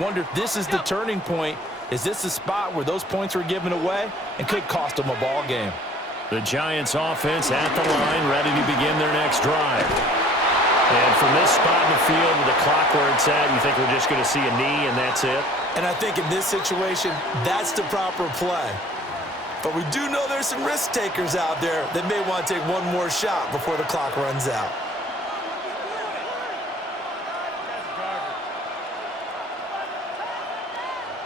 Wonder if this is the turning point. Is this the spot where those points were given away and could cost them a ball game? The Giants offense at the line, ready to begin their next drive. And from this spot in the field with the clock where it's at, you think we're just going to see a knee and that's it? And I think in this situation, that's the proper play. But we do know there's some risk takers out there that may want to take one more shot before the clock runs out.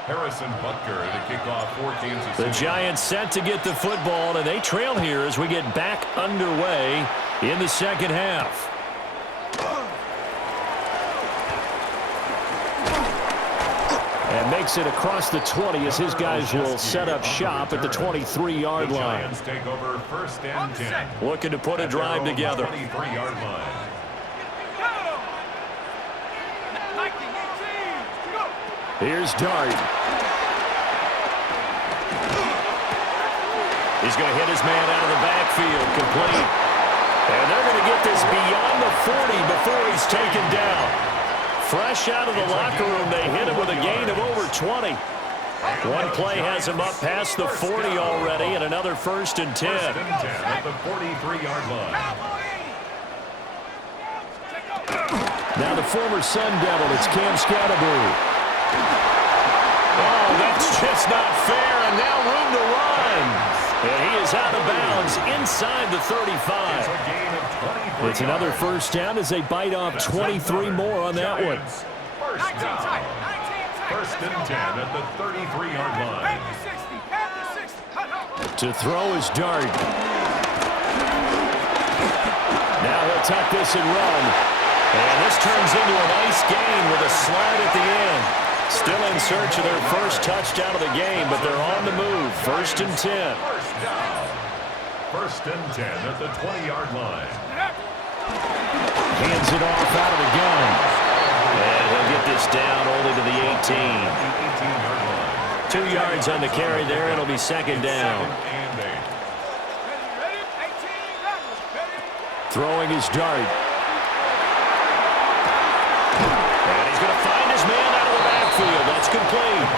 Harrison Butker to kick off for Kansas City. The Giants set to get the football, and they trail here as we get back underway in the second half. And makes it across the 20 as his guys will set up shop at the 23-yard line. Giants take over first and 10. Looking to put a drive together. 23-yard line. Here's Dart. He's going to hit his man out of the backfield, complete. And they're going to get this beyond the 40 before he's taken down. Fresh out of the locker room, they hit him with a gain of over 20. One play has him up past the 40 already, and another first and 10. First and 10 at the 43-yard line. Now the former Sun Devil, it's Cam Scatterbury. Oh, that's just not fair, and now room to run. And he is out of bounds inside the 35. It's another first down as they bite off 23 more on that one. First down. First and 10 at the 33-yard line. To throw is Dart. Now he'll tuck this and run. And this turns into a nice gain with a slide at the end. Still in search of their first touchdown of the game, but they're on the move. First and 10. First down. First and 10 at the 20-yard line. Hands it off out of the gun. And he'll get this down only to the 18. 18-yard line. 2 yards on the carry there. It'll be second down. Throwing his Dart. And he's going to find his man out of the backfield. That's complete.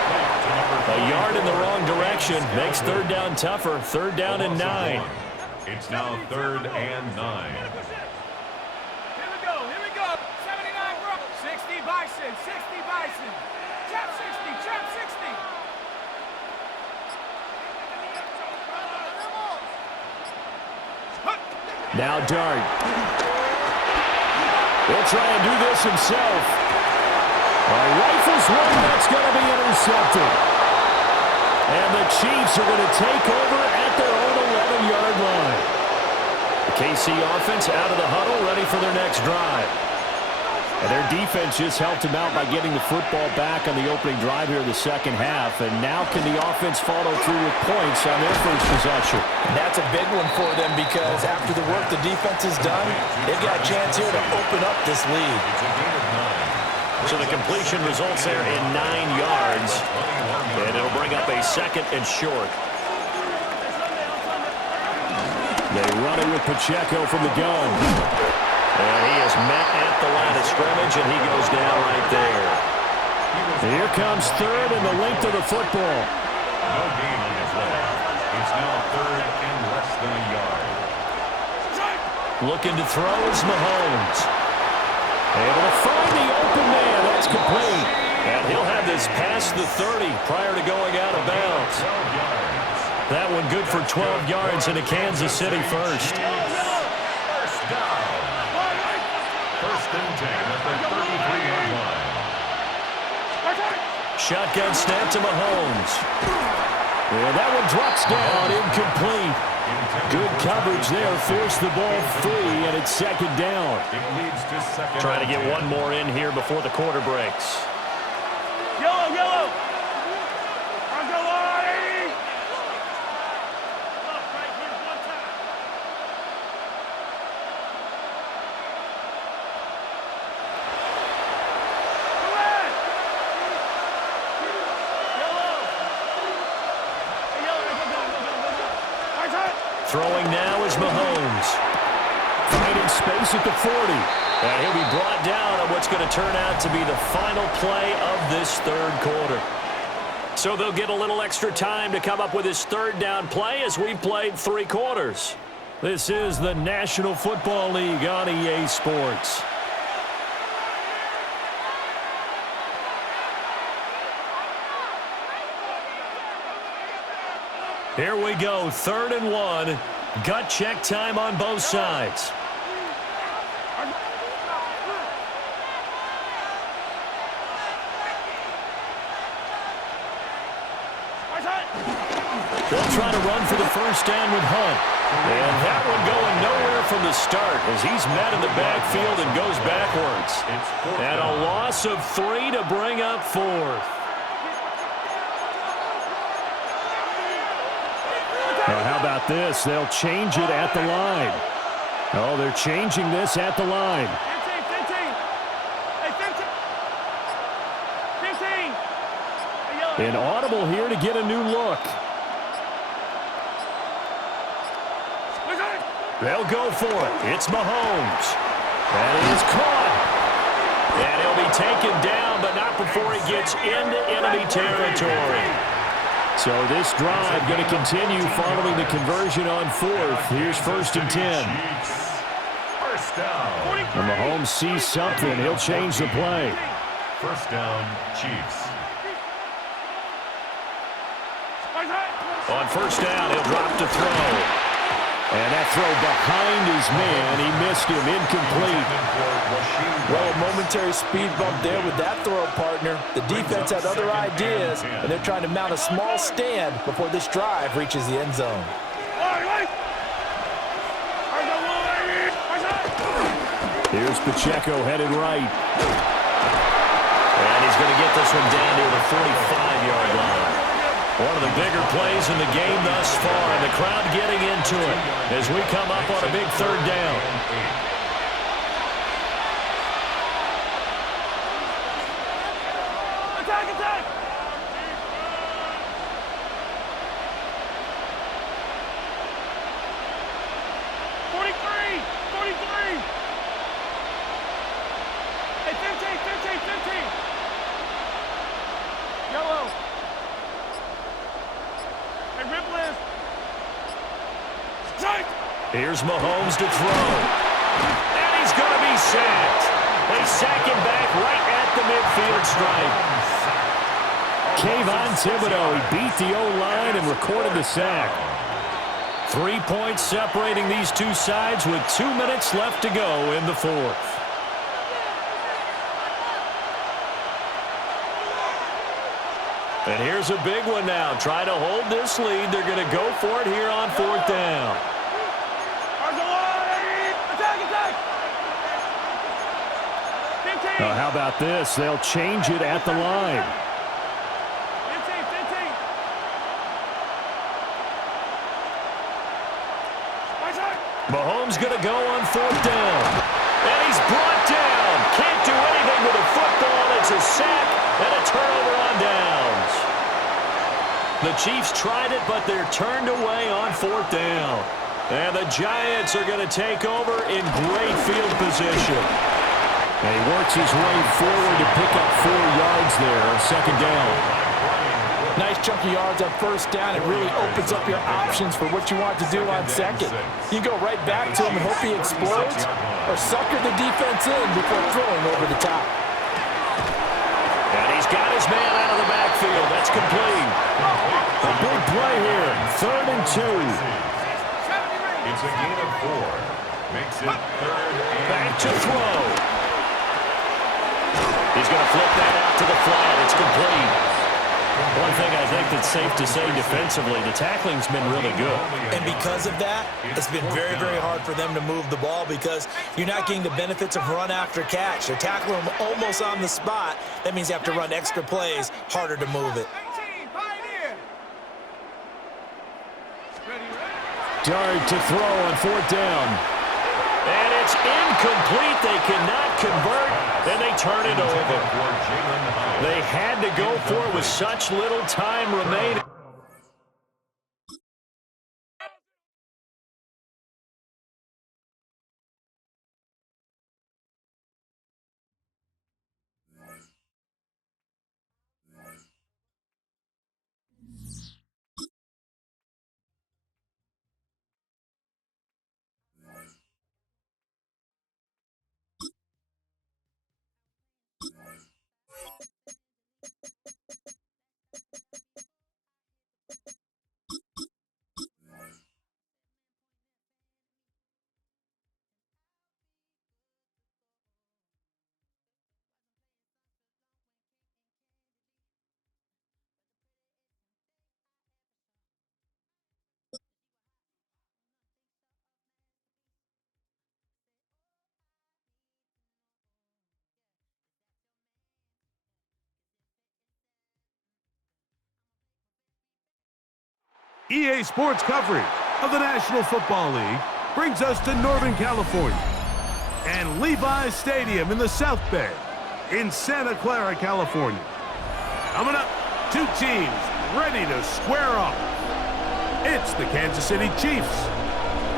A yard in the wrong direction makes third down tougher. Third down and 9. It's now third and 9. Here we go. 79 bro. 60 Bison, 60 Bison. Trap 60, trap 60. Now Dart. He'll try and do this himself. Rifles one, that's going to be intercepted. And the Chiefs are going to take over at their own 11-yard line. The KC offense out of the huddle, ready for their next drive. And their defense just helped them out by getting the football back on the opening drive here in the second half. And now can the offense follow through with points on their first possession? That's a big one for them because after the work the defense has done, they've got a chance here to open up this lead. So the completion results there in 9 yards. And it'll bring up a second and short. They run it with Pacheco from the gun. And he is met at the line of scrimmage, and he goes down right there. Here comes third and the length of the football. No gain on the play. It's now third and less than a yard. Looking to throw is Mahomes. Able to find the open man. That's complete. And he'll have this past the 30 prior to going out of bounds. That one good for 12 yards into Kansas City first. First down. First and 10 at the 33-yard line. Shotgun snap to Mahomes. And that one drops down, incomplete. Good coverage there, forced the ball free, and it's second down. It leads to second. Trying to get one more in here before the quarter breaks. Yellow, yellow. I'll go on, 80. Look, right here, one time. Go ahead. Yellow. Hey, yellow, go. Right side. Throwing now is Mahomes. Finding space at the 40. And he'll be brought down on what's going to turn out to be the final play of this third quarter. So they'll get a little extra time to come up with his third down play as we've played 3 quarters. This is the National Football League on EA Sports. Here we go, 3rd and 1. Gut check time on both sides. They'll try to run for the first down with Hunt. And that one going nowhere from the start as he's met in the backfield and goes backwards. And a loss of 3 to bring up 4th. Now, how about this? They'll change it at the line. Oh, they're changing this at the line. 15. An audible here to get a new look. They'll go for it. It's Mahomes. That is caught. And he'll be taken down, but not before he gets into enemy territory. So this drive going to continue following the conversion on 4th. Here's 1st and 10. First down. And Mahomes sees something. He'll change the play. First down, Chiefs. On 1st down, he'll drop to throw. And that throw behind his man. He missed him. Incomplete. Well, a momentary speed bump there with that throw, partner. The defense had other ideas, and they're trying to mount a small stand before this drive reaches the end zone. Here's Pacheco headed right. And he's going to get this one down to the 45-yard line. One of the bigger plays in the game thus far, and the crowd getting into it as we come up on a big 3rd down. Attack, attack! 43! 43! Hey, 15! Yellow! Here's Mahomes to throw. And he's going to be sacked. They sack him back right at the midfield stripe. Kayvon Thibodeau, he beat the O-line and recorded the sack. 3 points separating these two sides with 2 minutes left to go in the 4th. And here's a big one now. Try to hold this lead. They're going to go for it here on 4th down. How about this? They'll change it at the line. 15. Mahomes going to go on 4th down. And he's brought down. Can't do anything with a football. It's a sack and a turnover on downs. The Chiefs tried it, but they're turned away on 4th down. And the Giants are going to take over in great field position. And he works his way forward to pick up 4 yards there on 2nd down. Nice chunky yards on 1st down. It really opens up your options for what you want to do on 2nd. You go right back to him and hope he explodes, or sucker the defense in before throwing over the top. And he's got his man out of the backfield. That's complete. A big play here. 3rd and 2. It's a gain of 4. Makes it 3rd and Back to throw. He's going to flip that out to the flat. It's complete. One thing I think that's safe to say defensively, the tackling's been really good. And because of that, it's been very, very hard for them to move the ball because you're not getting the benefits of run after catch. They're tackling them almost on the spot. That means you have to run extra plays, harder to move it. Dart to throw on 4th down. And it's incomplete. They cannot convert, and they turn it over. They had to go for it with such little time remaining. EA Sports coverage of the National Football League brings us to Northern California and Levi's Stadium in the South Bay in Santa Clara, California. Coming up, two teams ready to square off. It's the Kansas City Chiefs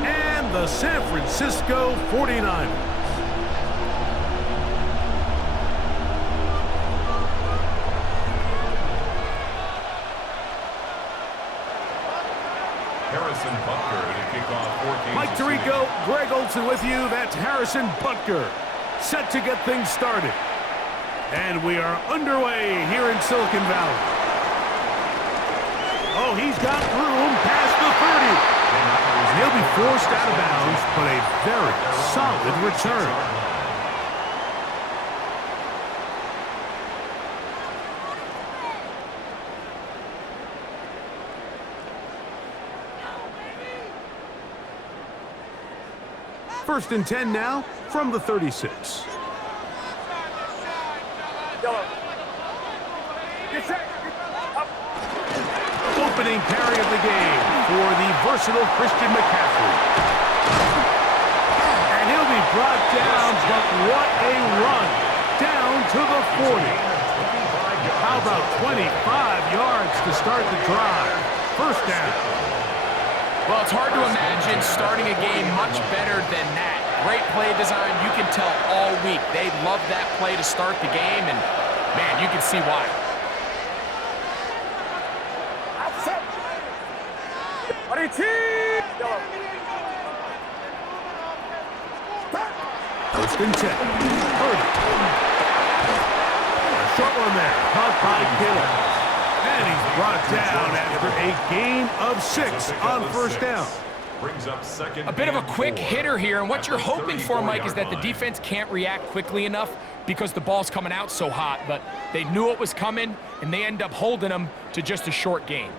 and the San Francisco 49ers. Harrison Butker to kick off for Kansas Mike Tirico, Greg Olson with you. That's Harrison Butker, set to get things started. And we are underway here in Silicon Valley. Oh, he's got room past the 30. He'll be forced out of bounds, but a very solid return. First and 10 now from the 36. Opening carry of the game for the versatile Christian McCaffrey. And he'll be brought down, but what a run down to the 40. How about 25 yards to start the drive? First down. Well, it's hard to imagine starting a game much better than that. Great play design. You can tell all week they love that play to start the game, and, man, you can see why. First and 10. A short one there, caught by Kittle. And he's brought down after a gain of 6 on first down. Brings up second. A bit of a quick 4. hitter here, and what you're hoping for, Mike, is that the defense can't react quickly enough because the ball's coming out so hot, but they knew it was coming, and they end up holding them to just a short gain.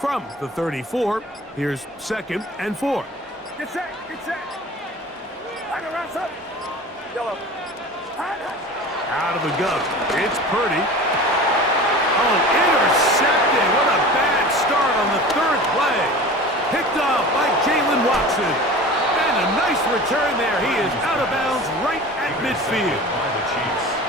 From the 34, here's second and 4. Get set, get set. Line around, son. Yellow. Out of the gun, it's Purdy. Oh, intercepted. What a bad start on the third play. Picked off by Jalen Watson. And a nice return there. He is out of bounds right at midfield.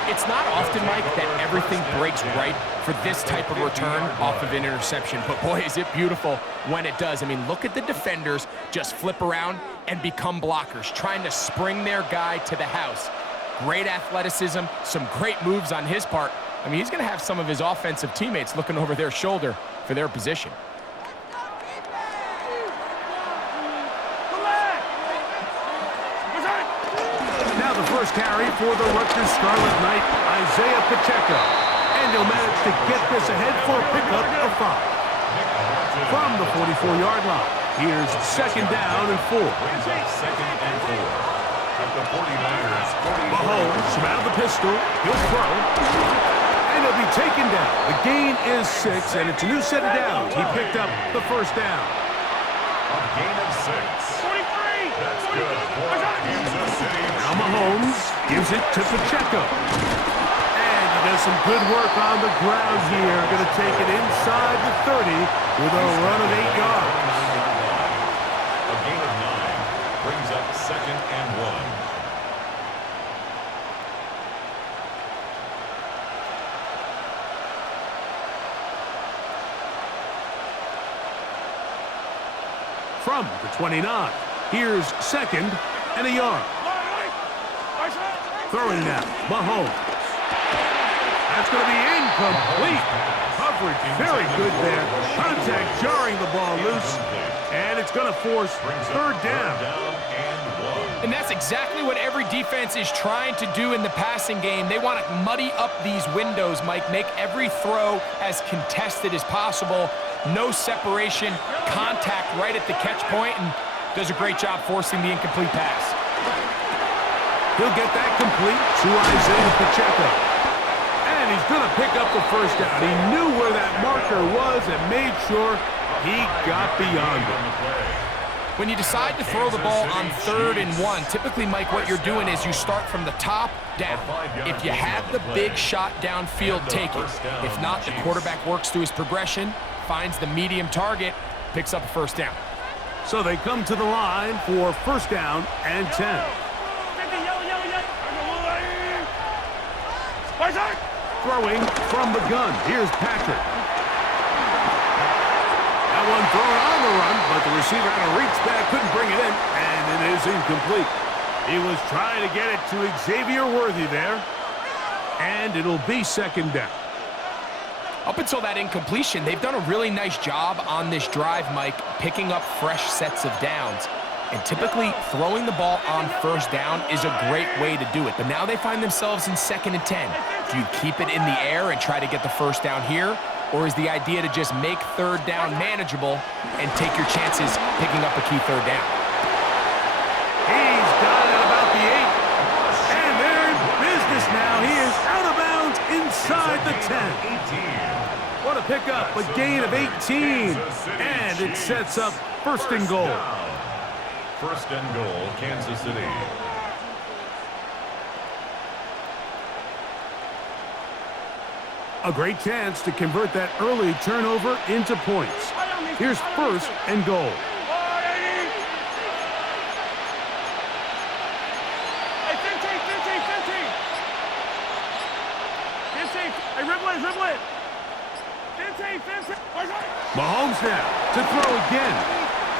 It's not often, Mike, that everything breaks right for this type of return off of an interception. But, boy, is it beautiful when it does. I mean, look at the defenders just flip around and become blockers, trying to spring their guy to the house. Great athleticism, some great moves on his part. I mean, he's going to have some of his offensive teammates looking over their shoulder for their position. First carry for the Rutgers Scarlet Knight, Isaiah Pacheco. And he'll manage to get this ahead for a pickup of 5. From the 44-yard line, here's second down and 4. Second and 4. At the 49ers. Mahomes from out of the pistol. He'll throw. And he'll be taken down. The gain is 6, and it's a new set of downs. He picked up the first down. A gain of 6. 43. That's good for Kansas City. Now Mahomes gives it to Pacheco. And he does some good work on the ground here. Going to take it inside the 30 with a run of 8 yards. A gain of 9 brings up second and 1. From the 29, here's second and a yard. Throwing now, Mahomes. That's going to be incomplete. Coverage very good there. Contact jarring the ball loose. And it's going to force third down. And that's exactly what every defense is trying to do in the passing game. They want to muddy up these windows, Mike, make every throw as contested as possible. No separation, contact right at the catch point, and does a great job forcing the incomplete pass. He'll get that complete to Isaiah Pacheco. And he's going to pick up the first down. He knew where that marker was and made sure he got beyond it. When you decide to throw the ball on 3rd and 1, typically, Mike, what you're doing is you start from the top down. If you have the big shot downfield, take it. If not, the quarterback works through his progression, finds the medium target, picks up a first down. So they come to the line for first down and 10. Throwing from the gun. Here's Patrick. That one thrown on the run, but the receiver had to reach back, couldn't bring it in, and it is incomplete. He was trying to get it to Xavier Worthy there, and it'll be second down. Up until that incompletion, they've done a really nice job on this drive, Mike, picking up fresh sets of downs. And typically, throwing the ball on first down is a great way to do it. But now they find themselves in 2nd and 10. Do you keep it in the air and try to get the first down here? Or is the idea to just make 3rd down manageable and take your chances picking up a key 3rd down? He's got it about the 8. And they're in business now. He is out of bounds inside the 10. What a pickup, a gain of 18. And it sets up 1st and goal. 1st and goal, Kansas City. A great chance to convert that early turnover into points. Here's 1st and goal. Mahomes now to throw again.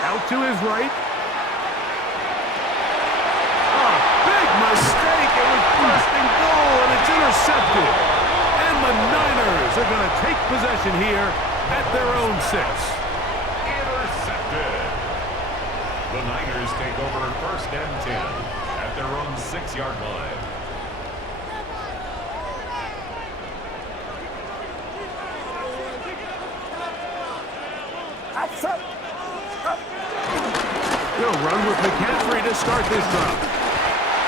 Out to his right. Oh, big mistake. It was 1st and goal, and it's intercepted. And the Niners are going to take possession here at their own 6. Intercepted. The Niners take over 1st and 10 at their own 6-yard line. They'll run with McCaffrey to start this drive.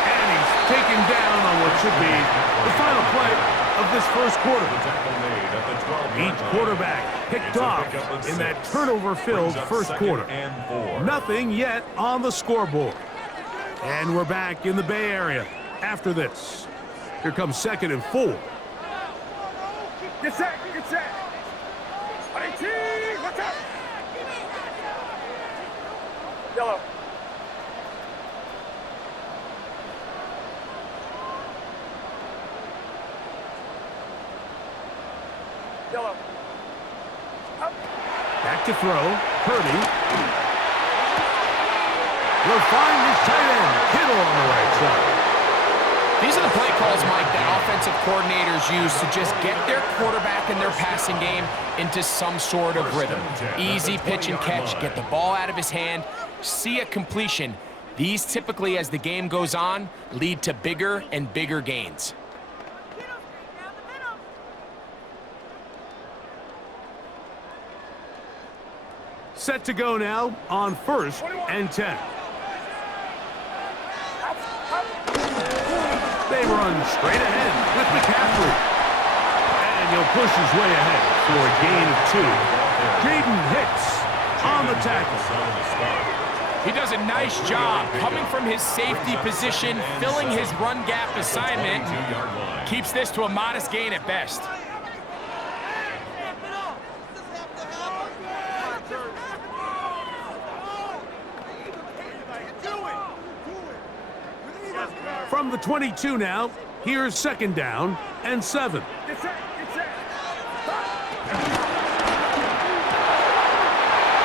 And he's taken down on what should be the final play of this first quarter. Each quarterback picked off in that turnover-filled first quarter. Nothing yet on the scoreboard. And we're back in the Bay Area after this. Here comes 2nd and 4. Get set, get set. 18, watch out. Yellow. Yellow. Up. Back to throw. Purdy. Will find his tight end. Kittle on the right side. These are the play calls, Mike, that offensive coordinators use to just get their quarterback and their passing game into some sort of rhythm. Easy pitch and catch, get the ball out of his hand, see a completion. These typically, as the game goes on, lead to bigger and bigger gains. Set to go now on 1st and 10. They run straight ahead with McCaffrey. And he'll push his way ahead for a gain of 2. Jaden Hicks on the tackle. He does a nice job coming from his safety position, filling his run gap assignment. Keeps this to a modest gain at best. From the 22 now, here's 2nd down and 7. Get set, get set.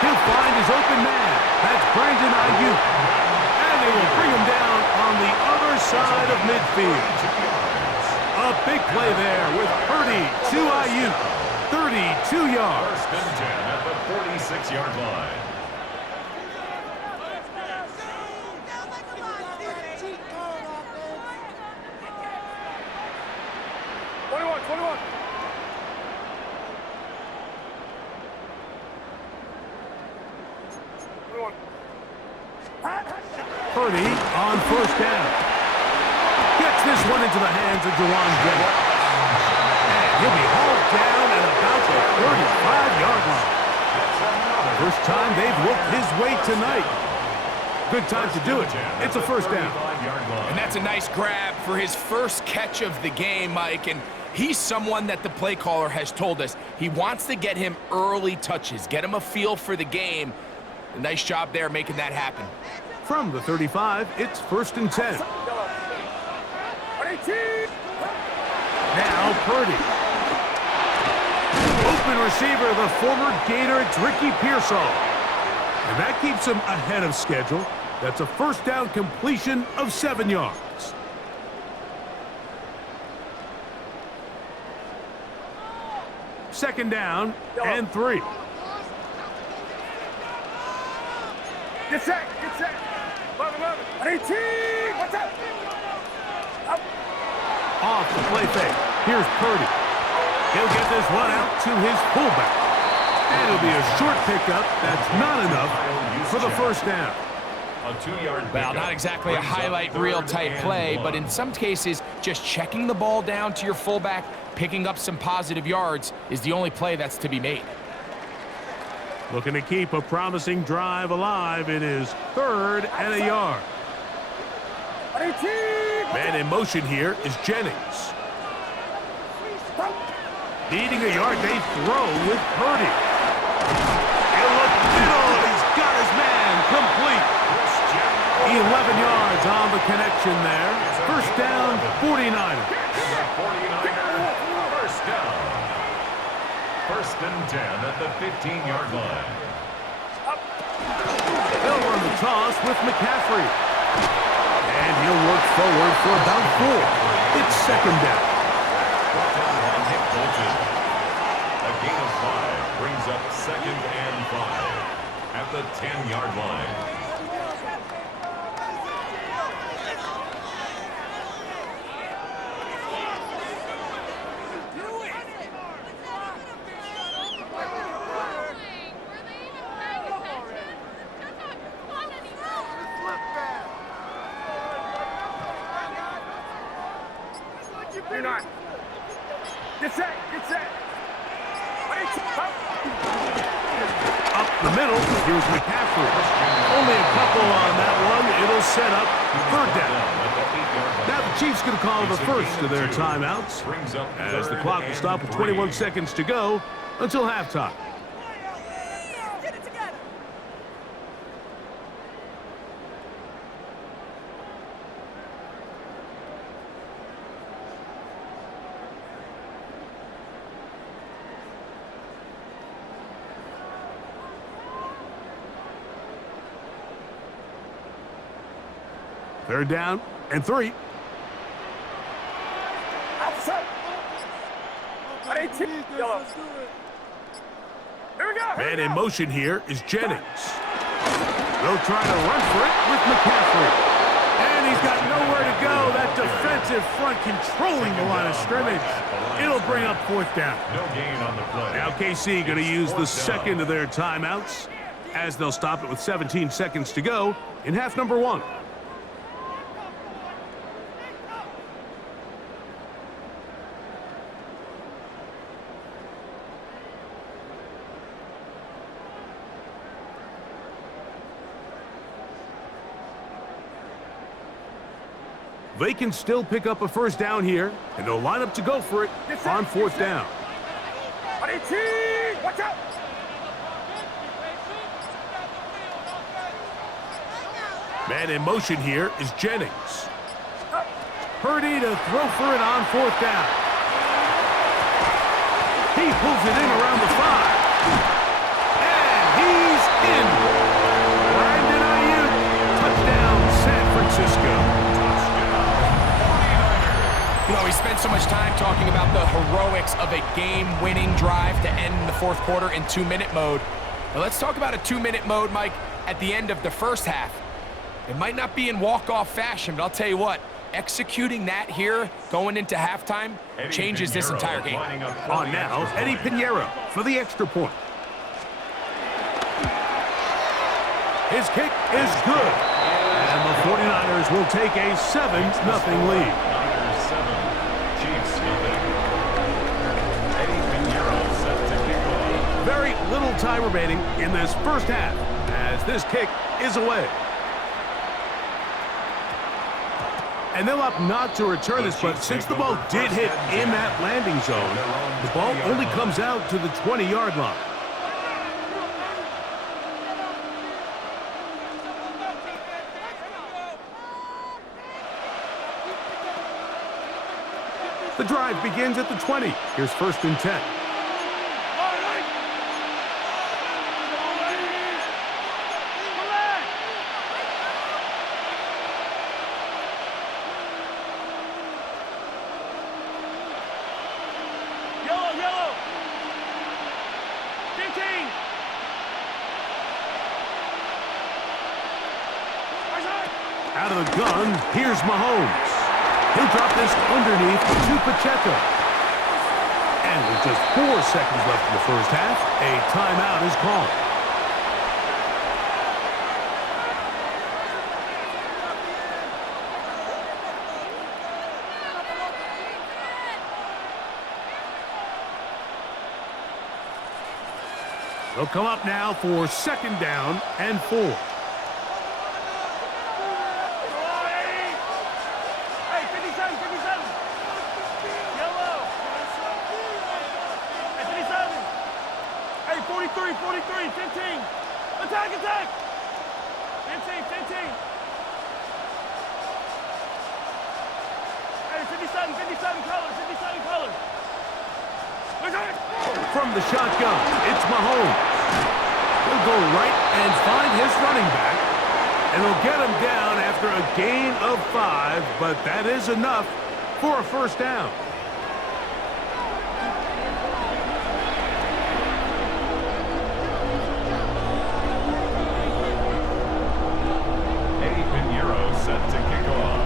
He'll find his open man. That's Brandon Ayuk. And they will bring him down on the other side of midfield. A big play there with Purdy to Ayuk. 32 yards. 1st and 10 at the 46-yard line. Purdy on 1st down. Gets this one into the hands of Dewan Jennings. And he'll be hauled down at about the 35-yard line. First time they've looked his way tonight. good time to do it. It's a first down. And that's a nice grab for his first catch of the game, Mike. And he's someone that the play caller has told us he wants to get him early touches, get him a feel for the game. A nice job there making that happen. From the 35, it's 1st and 10. Now Purdy. Open receiver, the former Gator, it's Ricky Pearsall. And that keeps him ahead of schedule. That's a first down completion of 7 yards. Second down and 3. Get set, get set. 11, 18, what's up? Off the play fake. Here's Purdy. He'll get this one out to his fullback. And it'll be a short pickup. That's not enough for the first down. A 2-yard pickup. Well, not exactly a highlight reel type play, but in some cases, just checking the ball down to your fullback, picking up some positive yards is the only play that's to be made. Looking to keep a promising drive alive. It is 3rd and a yard. Man in motion here is Jennings. Needing a yard, they throw with Purdy. He'll look middle, and he's got his man complete. 11 yards on the connection there. First down, 49ers. First down. 1st and 10 at the 15-yard line. They'll run the toss with McCaffrey. And he'll work forward for about 4. It's 2nd down. A gain of 5 brings up 2nd and 5 at the 10-yard line. Get set, get set. Up the middle, here's McCaffrey. Only a couple on that one. It'll set up 3rd down. Now the Chiefs going to call the first of their timeouts as the clock will stop with 21 seconds to go until halftime. Get it together. Third down and 3. Man in motion here is Jennings. They'll try to run for it with McCaffrey. And he's got nowhere to go. That defensive front controlling the line of scrimmage. It'll bring up 4th down. No gain on the play. Now KC going to use the second of their timeouts as they'll stop it with 17 seconds to go in half number 1. They can still pick up a first down here, and they'll line up to go for it on 4th down. Watch out! Man in motion here is Jennings. Purdy to throw for it on 4th down. He pulls it in around the 5. And he's in. Brandon Ayuk, touchdown San Francisco. You know, we spent so much time talking about the heroics of a game-winning drive to end the 4th quarter in 2-minute mode. Now let's talk about a 2-minute mode, Mike, at the end of the first half. It might not be in walk-off fashion, but I'll tell you what, executing that here going into halftime changes this entire game. On now, Eddie Pinheiro for the extra point. His kick is good. And the 49ers will take a 7-0 lead. Very little time remaining in this first half as this kick is away. And they'll opt not to return this, but since the ball did hit in that landing zone, the ball only comes out to the 20-yard line. The drive begins at the 20. Here's 1st and 10. Out of the gun, here's Mahomes. He'll drop this underneath to Pacheco. And with just 4 seconds left in the first half, a timeout is called. They'll come up now for 2nd down and 4. Attack! 15. Hey, 57 color. From the shotgun, it's Mahomes. He'll go right and find his running back, and he'll get him down after a gain of 5, but that is enough for a 1st down. Set to kick off.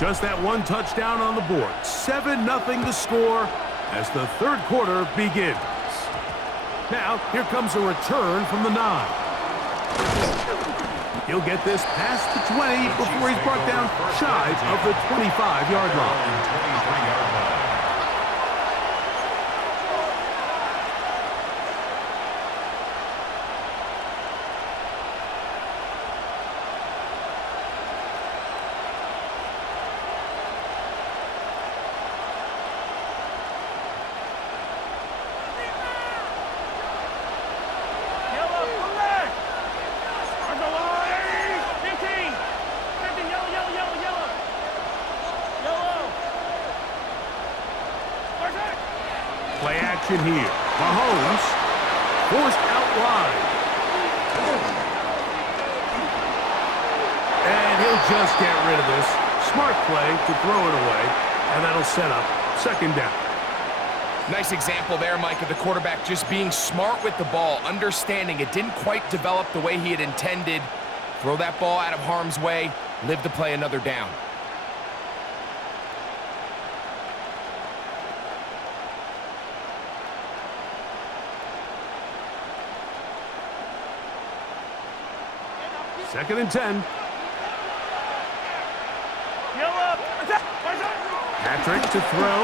Just that 1 touchdown on the board. 7-0 the score as the 3rd quarter begins. Now, here comes a return from the 9. He'll get this past the 20 before he's brought down shy of the 25-yard line. 23-yard line. Play action here. Mahomes forced out wide. And he'll just get rid of this. Smart play to throw it away, and that'll set up 2nd down. Nice example there, Mike, of the quarterback just being smart with the ball, understanding it didn't quite develop the way he had intended. Throw that ball out of harm's way, live to play another down. Second and 10. Patrick to throw.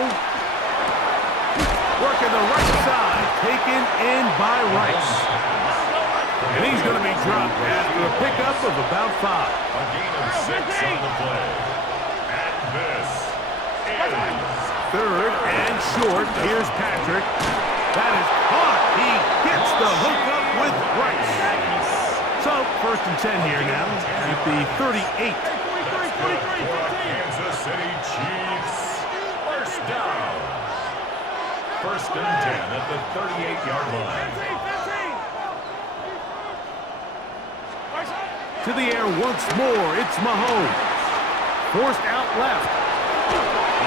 Working the right side. Taken in by Rice. And he's going to be dropped after a pickup of about 5. A gain of 6 on the play. And this is 3rd and short. Here's Patrick. That is caught. He gets the hookup with Rice. So, 1st and 10 here now at the 38. Kansas City Chiefs. 1st down. 1st and 10 at the 38-yard line. To the air once more. It's Mahomes. Forced out left.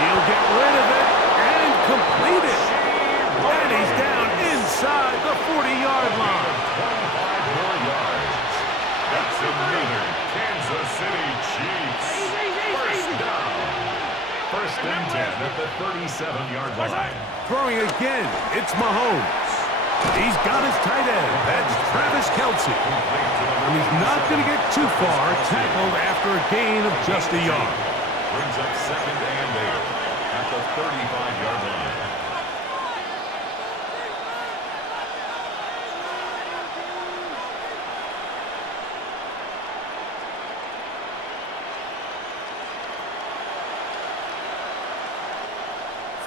He'll get rid of it and complete it. And he's down inside the 40-yard line. 25 more yards. That's another Kansas City Chiefs. 1st down. 1st and 10 at the 37-yard line. Throwing again, it's Mahomes. He's got his tight end. That's Travis Kelce. And he's not going to get too far, tackled after a gain of just a yard. Brings up 2nd and 8 at the 35-yard line.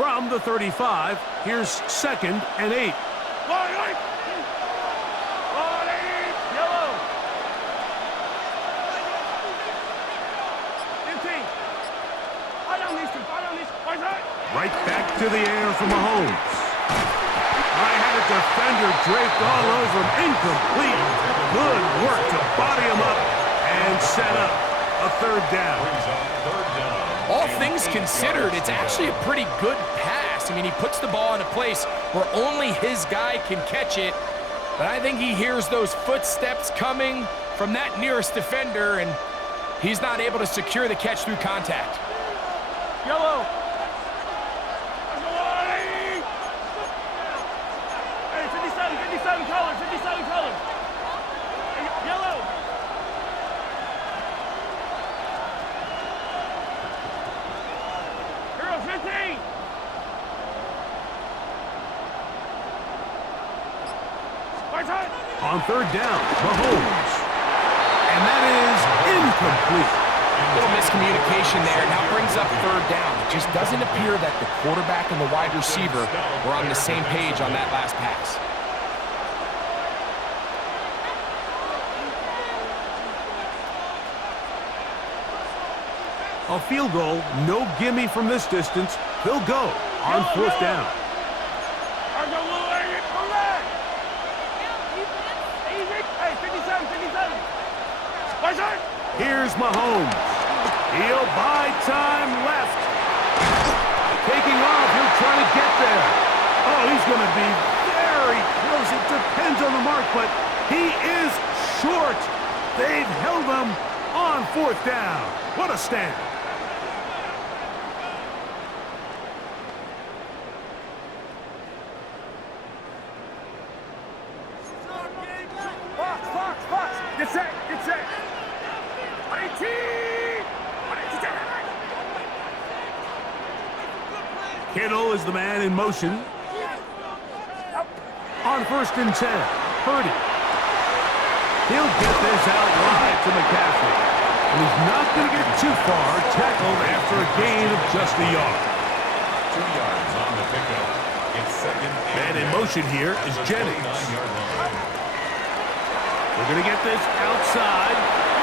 From the 35, here's 2nd and 8. Yellow. 15. Fight on these two. Fight on these. Fight right. Right back to the air for Mahomes. I had a defender draped all over him. Incomplete. Good work to body him up and set up a 3rd down. All things considered, it's actually a pretty good pass. I mean, he puts the ball in a place where only his guy can catch it. But I think he hears those footsteps coming from that nearest defender, and he's not able to secure the catch through contact. Yellow. Hey, 57 colors, 57 colors. Yellow. Hero 15. On 3rd down, Mahomes. And that is incomplete. A little miscommunication there, and that brings up 3rd down. It just doesn't appear that the quarterback and the wide receiver were on the same page on that last pass. A field goal, no gimme from this distance. They'll go on 4th down. Hey, 57, 57. Here's Mahomes. He'll buy time left. Taking off, he'll try to get there. Oh, he's going to be very close. It depends on the mark, but he is short. They've held him on 4th down. What a stand. Fox. Get set. 18. Kittle is the man in motion. On 1st and 10, Purdy. He'll get this out wide to McCaffrey. And he's not going to get too far, tackled after a gain of just a yard. 2 yards on the pickup. It's 2nd. Man in motion here is Jennings. We're going to get this outside.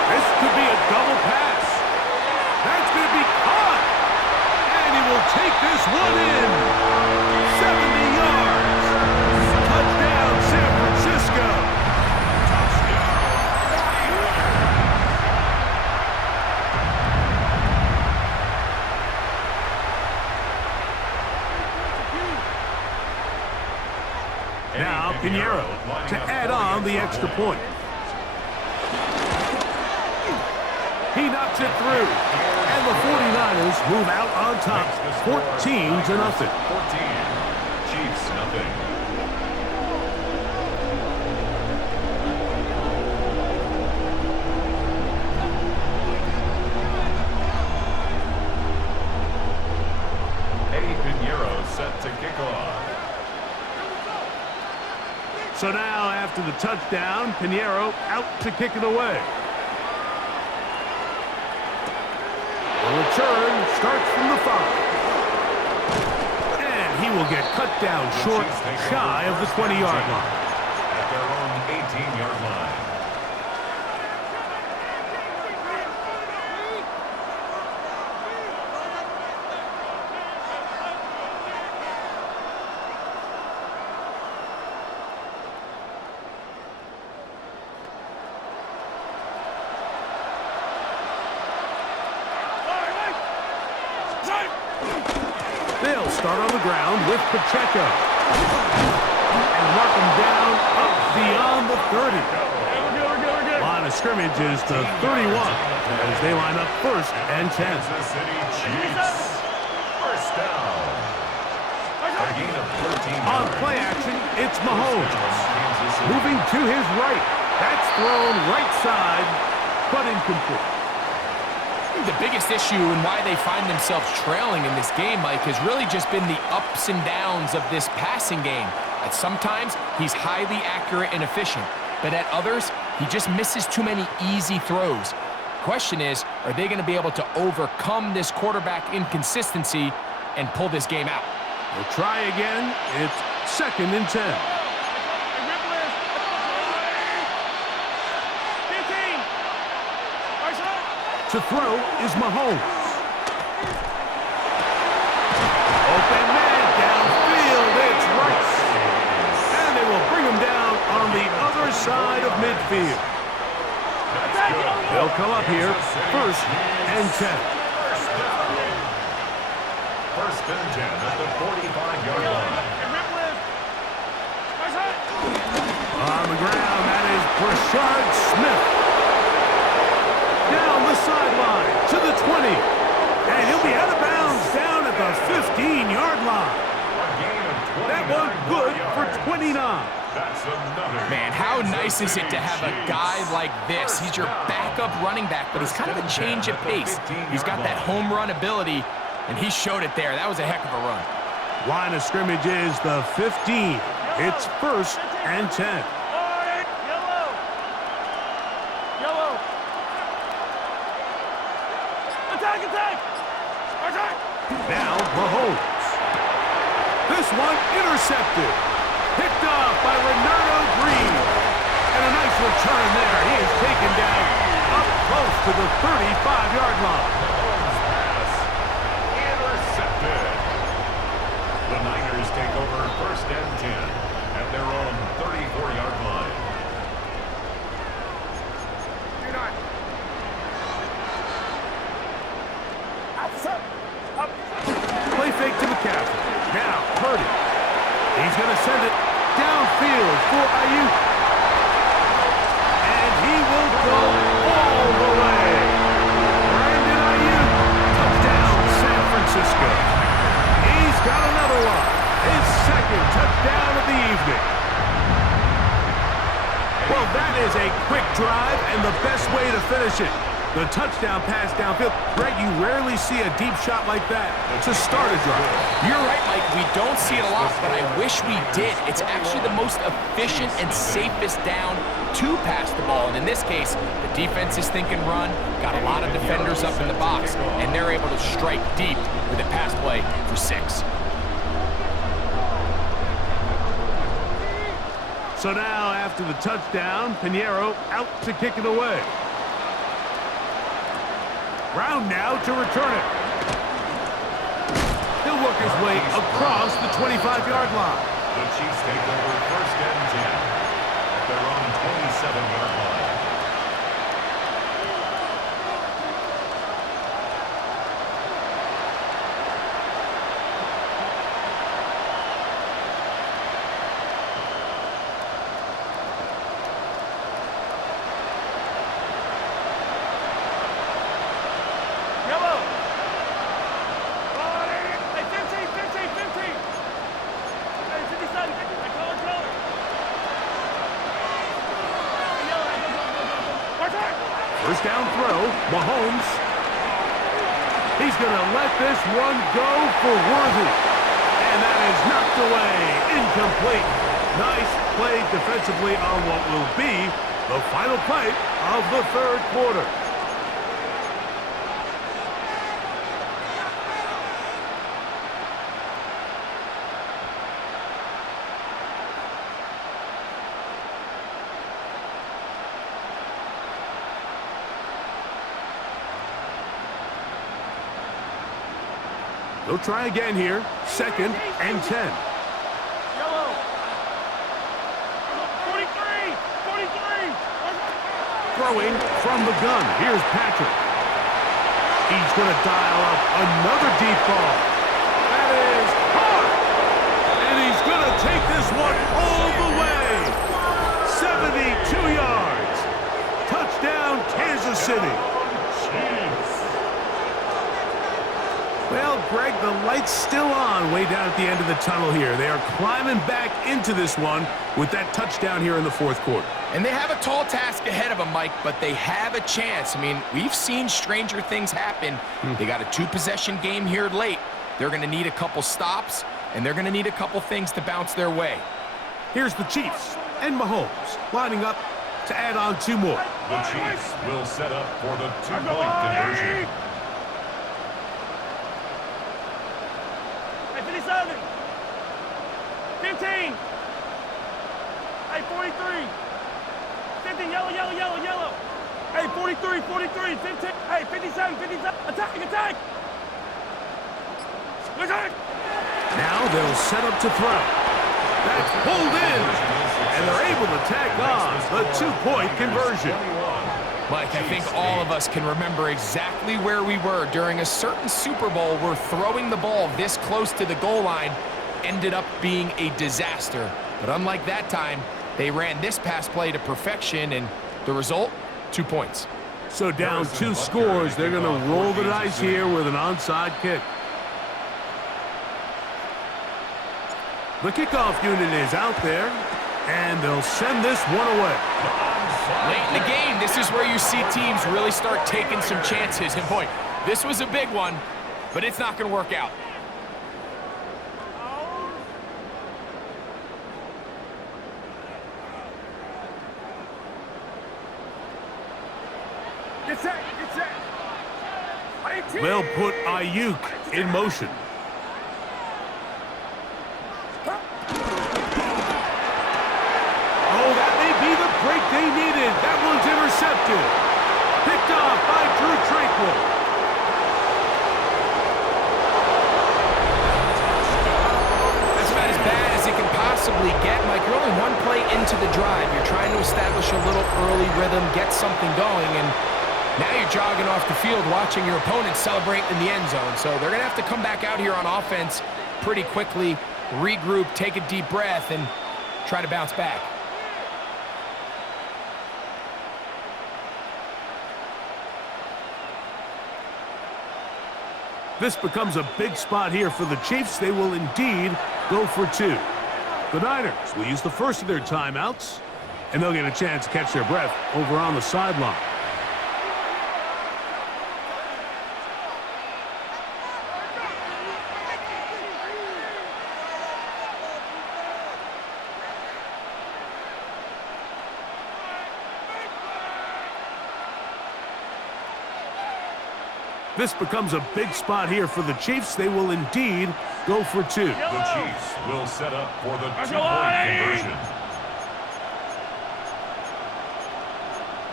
This could be a double pass. That's going to be caught. And he will take this one in. 70 yards. Touchdown, San Francisco. Now, Pinheiro to add on the extra point. He knocks it through. And the 49ers move out on top, 14-0. 14. Chiefs, nothing. Eddie Pinheiro set to kick off. So now, after the touchdown, Pinheiro out to kick it away. The return starts from the 5. And he will get cut down short, shy of the 20-yard line. At their own 18-yard line. They'll start on the ground with Pacheco. And mark him down up beyond the 30. Line of scrimmage is the 31 as they line up 1st and 10. Kansas City Chiefs. First down. A gain of 13 On yards. play action, it's Mahomes. Kansas City. Moving to his right. That's thrown right side, but incomplete. The biggest issue and why they find themselves trailing in this game, Mike, has really just been the ups and downs of this passing game. At sometimes, he's highly accurate and efficient, but at others, he just misses too many easy throws. Question is, are they going to be able to overcome this quarterback inconsistency and pull this game out? We'll try again. It's 2nd and 10. To throw is Mahomes. Open man downfield. It's Rice. And they will bring him down on the other side of midfield. They'll come up here, 1st and 10. 1st and 10 at the 45-yard line. On the ground, that is Brashard Smith. Down the sideline to the 20. And he'll be out of bounds down at the 15-yard line. That one good for 29. That's another. Man, how nice is it to have a guy like this? He's your backup running back, but he's kind of a change of pace. He's got that home run ability, and he showed it there. That was a heck of a run. Line of scrimmage is the 15. It's 1st and 10. Yellow. Attack. Now Mahomes. This one intercepted. Picked off by Renardo Green. And a nice return there. He is taken down up close to the 35-yard line. Pass intercepted. The Niners take over 1st and 10 at their own 34-yard line. Play fake to McCaffrey. Now Purdy. He's going to send it downfield for Ayuk. And he will go all the way. Brandon Ayuk. Touchdown, San Francisco. He's got another one. His 2nd touchdown of the evening. Well, that is a quick drive and the best way to finish it. The touchdown pass downfield. Greg, you rarely see a deep shot like that to start a drive. You're right, Mike. We don't see it a lot, but I wish we did. It's actually the most efficient and safest down to pass the ball. And in this case, the defense is thinking run, got a lot of defenders up in the box, and they're able to strike deep with a pass play for 6. So now, after the touchdown, Pinheiro out to kick it away. Brown now to return it. He'll work his way across the 25-yard line. The Chiefs take over 1st and 10 at their own 27-yard line. First down throw, Mahomes. He's going to let this one go for Worthy. And that is knocked away, incomplete. Nice play defensively on what will be the final play of the 3rd quarter. They'll try again here. 2nd and 10. Yellow. 43. Throwing from the gun. Here's Patrick. He's going to dial up another deep ball. That is hard. And he's going to take this one all the way. 72 yards. Touchdown, Kansas City. Well, Greg, the light's still on way down at the end of the tunnel here. They are climbing back into this one with that touchdown here in the 4th quarter. And they have a tall task ahead of them, Mike, but they have a chance. I mean, we've seen stranger things happen. They got a 2-possession game here late. They're going to need a couple stops, and they're going to need a couple things to bounce their way. Here's the Chiefs and Mahomes lining up to add on 2 more. The Chiefs will set up for the 2-point conversion. Hey, 43. 50, yellow, yellow, yellow, yellow. Hey, 43, 43, 15. Hey, 57, 57. Attack, attack. Attack. Now they'll set up to throw. That's pulled in. And they're able to tack on the 2-point conversion. Mike, I think all of us can remember exactly where we were during a certain Super Bowl where throwing the ball this close to the goal line ended up being a disaster. But unlike that time, they ran this pass play to perfection, and the result, 2 points. So down 2 scores, they're going to roll the dice here with an onside kick. The kickoff unit is out there, and they'll send this one away. Late in the game, this is where you see teams really start taking some chances. And boy, this was a big one, but it's not going to work out. Get set, get set. They'll put Ayuk in motion. Oh, that may be the break they needed. That one's intercepted. Picked off by Drew Tranquil. That's about as bad as it can possibly get. Mike, you're only one play into the drive. You're trying to establish a little early rhythm, get something going, and now you're jogging off the field watching your opponent celebrate in the end zone. So they're going to have to come back out here on offense pretty quickly, regroup, take a deep breath, and try to bounce back. This becomes a big spot here for the Chiefs. They will indeed go for 2. The Niners will use the first of their timeouts, and they'll get a chance to catch their breath over on the sideline. This becomes a big spot here for the Chiefs. They will indeed go for 2. The Chiefs will set up for the 2-point conversion.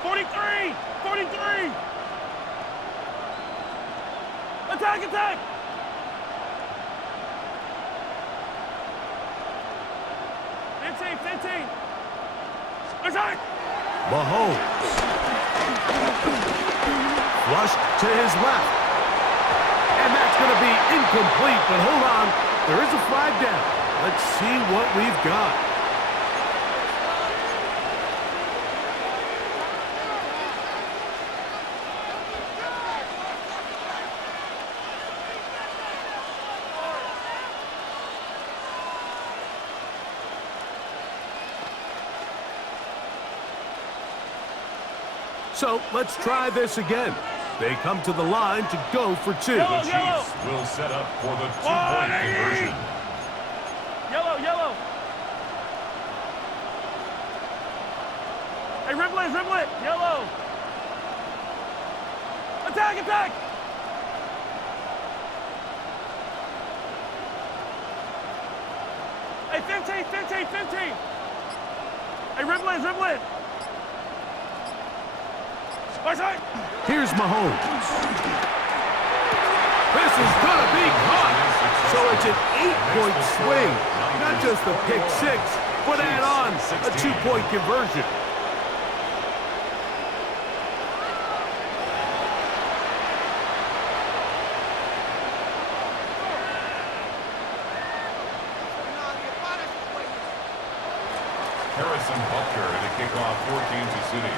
43, 43. Attack, attack. Attack. Mahomes. Flushed to his left. And that's going to be incomplete, but hold on. There is a flag down. Let's see what we've got. So let's try this again. They come to the line to go for 2. The Chiefs will set up for the 2-point conversion. Yellow, yellow. Hey, ribble it, yellow. Attack, attack. Hey, 15, 15, 15. Hey, ribble it. Here's Mahomes. This is going to be caught. So it's an 8-point swing. Not just a pick 6, but add on a 2-point conversion. Harrison Butker to kick off for Kansas City.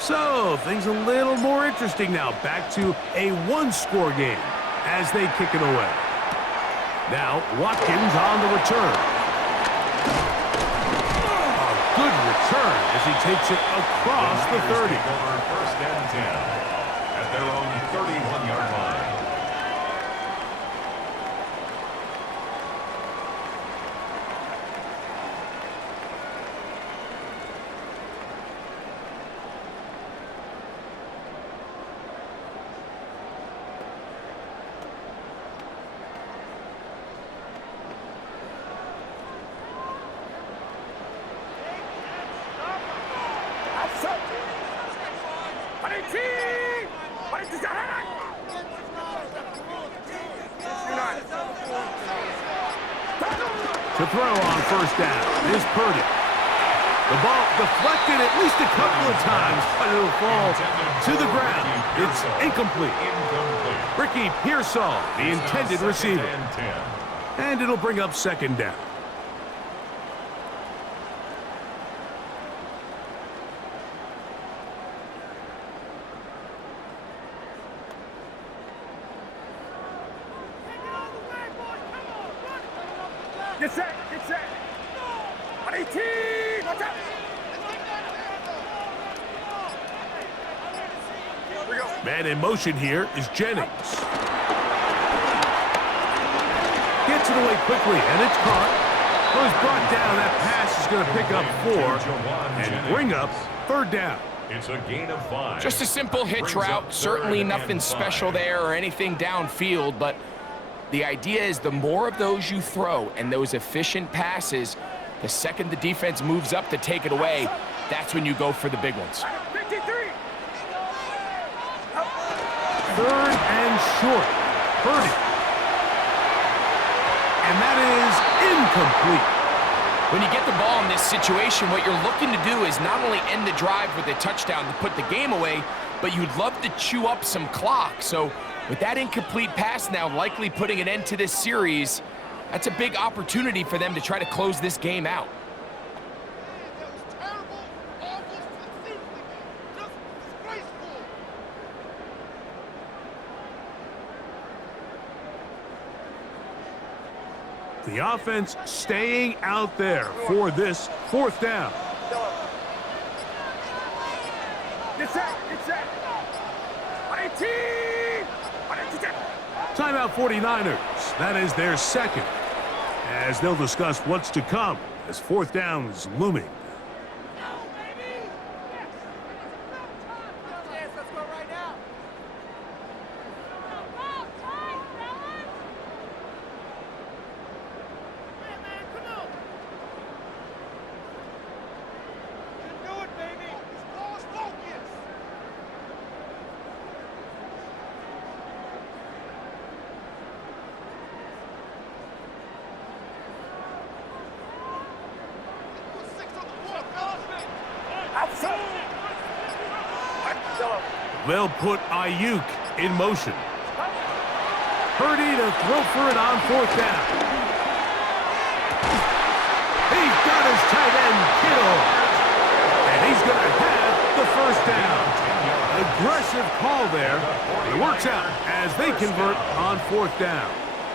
So, things a little more interesting now. Back to a 1-score game as they kick it away. Now, Watkins on the return. A good return as he takes it across the 30. Over 1st and 10 at their own 31-yard line. To throw on first down is Purdy. The ball deflected at least a couple of times, but it'll fall to the ground. It's incomplete. Ricky Pearsall, the intended receiver. And it'll bring up second down. Get set, get set. 118, watch out. Man in motion here is Jennings. Gets it away quickly, and it's caught. Well, he's brought down. That pass is going to pick up 4 and bring up third down. It's a gain of 5. Just a simple hitch route. Certainly nothing special there or anything downfield, but the idea is the more of those you throw and those efficient passes, the second the defense moves up to take it away, that's when you go for the big ones. 53. Third and short. Purdy. And that is incomplete. When you get the ball in this situation, what you're looking to do is not only end the drive with a touchdown to put the game away, but you'd love to chew up some clock. So with that incomplete pass now likely putting an end to this series, that's a big opportunity for them to try to close this game out. That was terrible, almost unseemly, just disgraceful. The offense staying out there for this fourth down. Get set, get set. 118. 118. Timeout 49ers. That is their second, as they'll discuss what's to come as fourth down is looming. Let's go right now. Come on. You can do it, baby. Focus, focus. Put 6 on the board, fellas. They'll put Ayuk in motion. Purdy to throw for it on fourth down. He's got his tight end, Kittle. And he's going to have the first down. Aggressive call there. It works out as they convert on fourth down.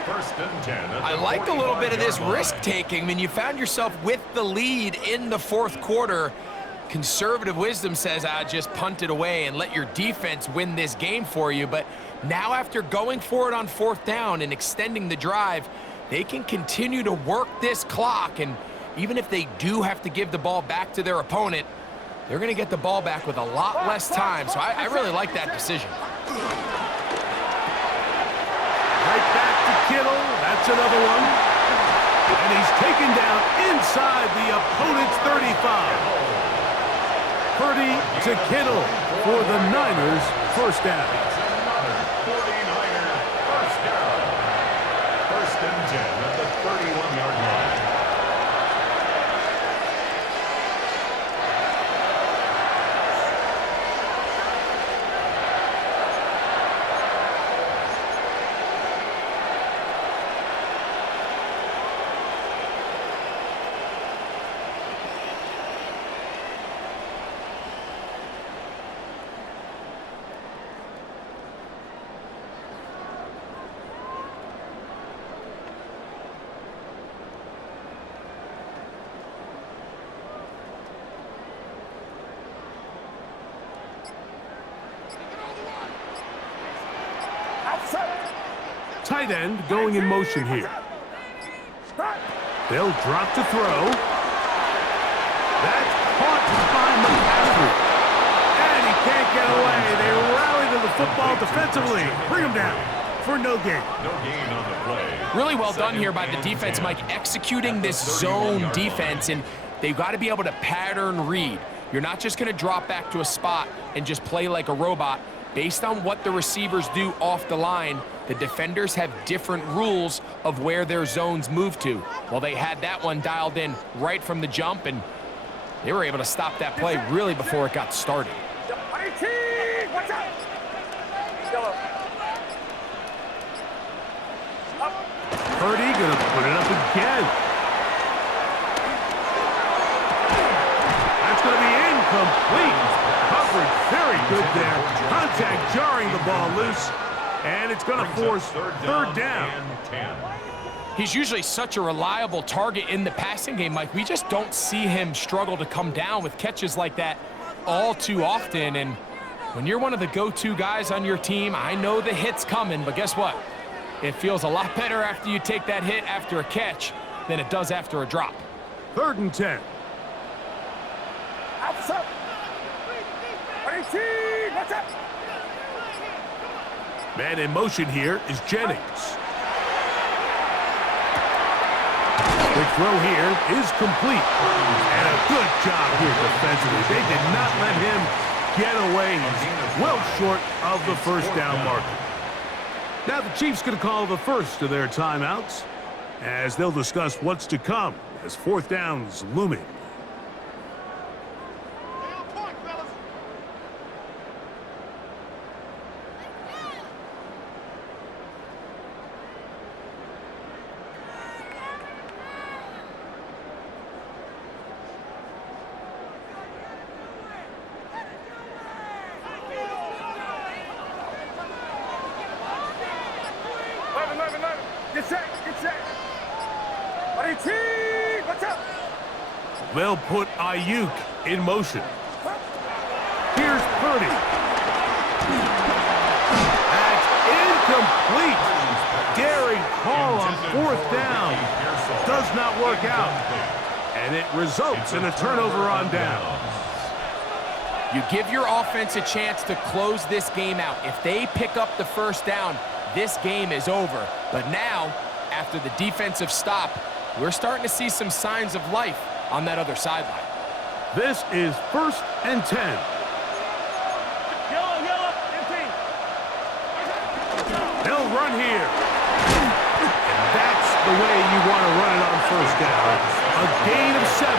First and 10. I like a little bit of this risk-taking. I mean, you found yourself with the lead in the fourth quarter. Conservative wisdom says, just punt it away and let your defense win this game for you. But now after going for it on fourth down and extending the drive, they can continue to work this clock. And even if they do have to give the ball back to their opponent, they're going to get the ball back with a lot less time. So I really like that decision. Right back to Kittle. That's another one. And he's taken down inside the opponent's 35. Purdy to Kittle for the Niners first down. 49er first down. First and 10 at the 31-yard line. Tight end going in motion here. They'll drop to throw. That's caught by McCaffrey. And he can't get away. They rally to the football defensively. Bring him down for no gain. No gain on the play. Really well done here by the defense, Mike, executing this zone defense, and they've got to be able to pattern read. You're not just going to drop back to a spot and just play like a robot. Based on what the receivers do off the line, the defenders have different rules of where their zones move to. Well, they had that one dialed in right from the jump, and they were able to stop that play really before it got started. Watch out! Yellow. Purdy gonna put it up again. That's gonna be incomplete. Coverage very good there. Contact jarring the ball loose. And it's gonna force third down. He's usually such a reliable target in the passing game, Mike. We just don't see him struggle to come down with catches like that all too often. And when you're one of the go-to guys on your team, I know the hit's coming, but guess what? It feels a lot better after you take that hit after a catch than it does after a drop. 3rd and 10. Outside. Watch out! Man in motion here is Jennings. Quick throw here is complete. And a good job here defensively. They did not let him get away. He's well short of the first down marker. Now the Chiefs going to call the first of their timeouts as they'll discuss what's to come as 4th down's looming. Get set! Watch out! They'll put Ayuk in motion. Here's Purdy. That's incomplete. Daring call on 4th down. Does not work out. And it results in a turnover on down. You give your offense a chance to close this game out. If they pick up the first down, this game is over. But now, after the defensive stop, we're starting to see some signs of life on that other sideline. This is 1st and 10. Yellow, empty. They'll run here. And that's the way you want to run it on 1st down. A gain of 7.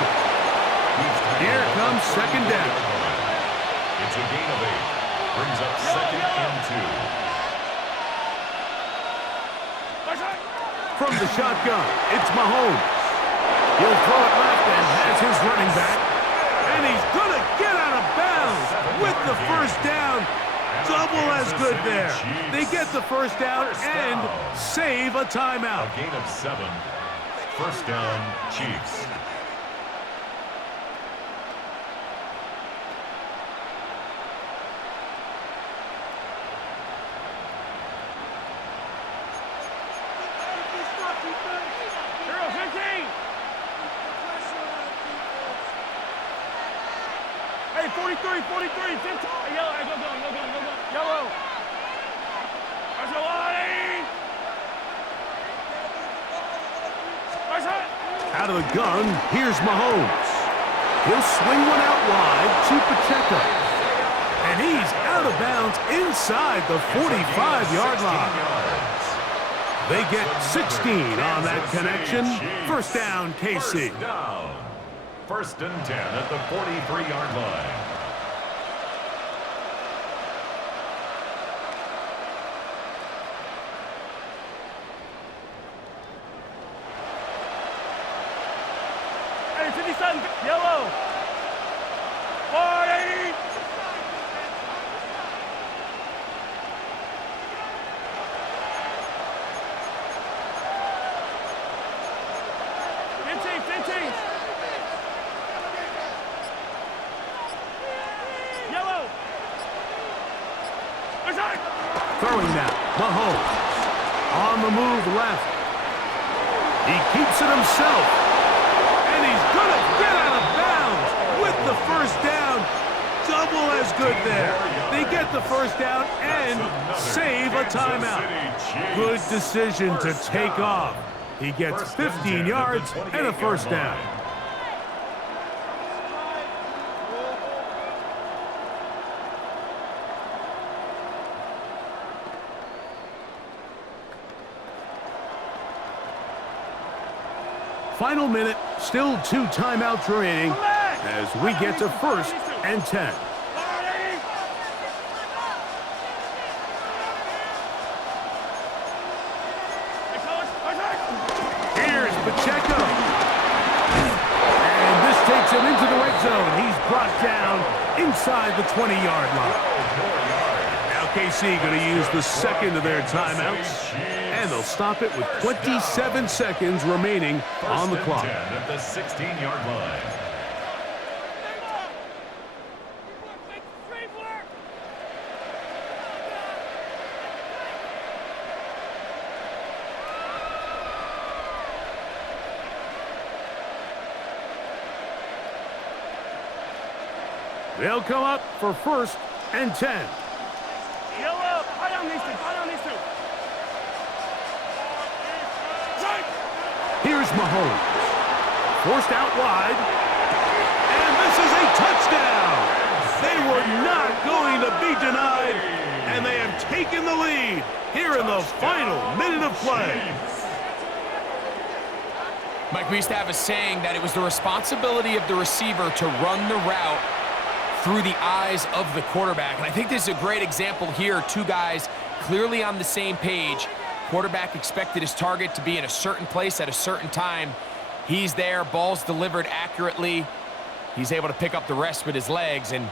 Here comes 2nd down. It's a gain of 8. Brings up 2nd and 2. From the shotgun, it's Mahomes. He'll throw it left and has his running back. And he's going to get out of bounds with the first down. Double as good there. They get the first down and save a timeout. A gain of 7. 1st down, Chiefs. Hey, 43, 15. Yellow, go. Yellow. That's a line. Out of the gun, here's Mahomes. He'll swing one out wide to Pacheco. And he's out of bounds inside the 45-yard line. They get 16 on that connection. First down, KC. 1st and 10 at the 43-yard line. Hey, 57, yellow. 40. Throwing now, Mahomes. On the move left. He keeps it himself. And he's going to get out of bounds with the first down. Double as good there. They get the first down and save a timeout. Good decision to take off. He gets 15 yards and a first down. Final minute, still 2 timeouts remaining as we get to 1st and 10. Here's Pacheco. And this takes him into the red zone. He's brought down inside the 20-yard line. Now KC going to use the second of their timeouts. And they'll stop it with 27 seconds remaining on the clock. At the 16-yard line. They'll come up for 1st and 10. Yellow. High on these two. High on these two. Here's Mahomes. Forced out wide. And this is a touchdown. They were not going to be denied. And they have taken the lead here in the final minute of play. Mike, we used to have a saying that it was the responsibility of the receiver to run the route through the eyes of the quarterback. And I think this is a great example here. 2 guys clearly on the same page. Quarterback expected his target to be in a certain place at a certain time. He's there, ball's delivered accurately. He's able to pick up the rest with his legs, and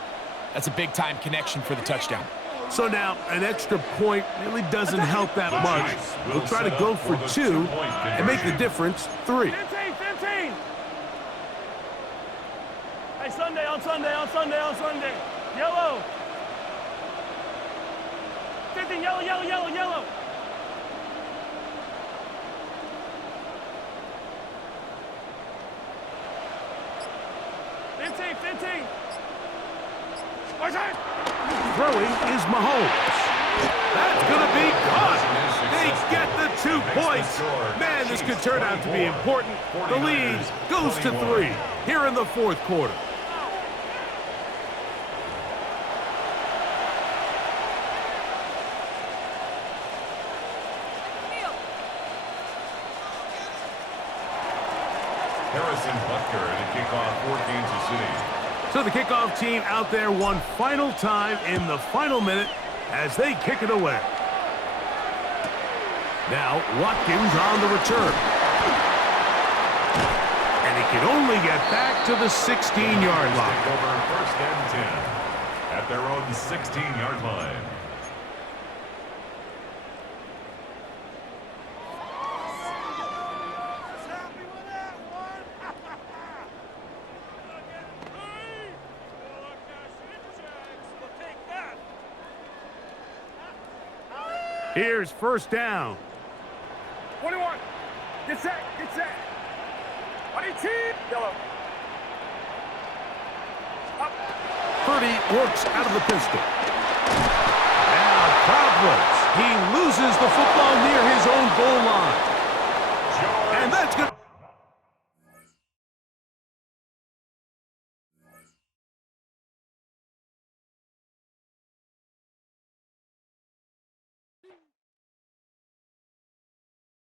that's a big-time connection for the touchdown. So now, an extra point really doesn't help that much. We'll try to go for 2 and make the difference 3. 15. Hey, Sunday, on Sunday. Yellow. 15, yellow. 15. Throwing is Mahomes. That's going to be caught. They get the 2 points. Man, this could turn out to be important. The lead goes to 3 here in the 4th quarter. So the kickoff team out there one final time in the final minute as they kick it away. Now Watkins on the return. And he can only get back to the 16-yard line. Over 1st and 10 at their own 16-yard line. Here's 1st down. 21. Get set. 22. Yellow. Up. Purdy works out of the pistol. Now Cloudwoods. He loses the football near his own goal line.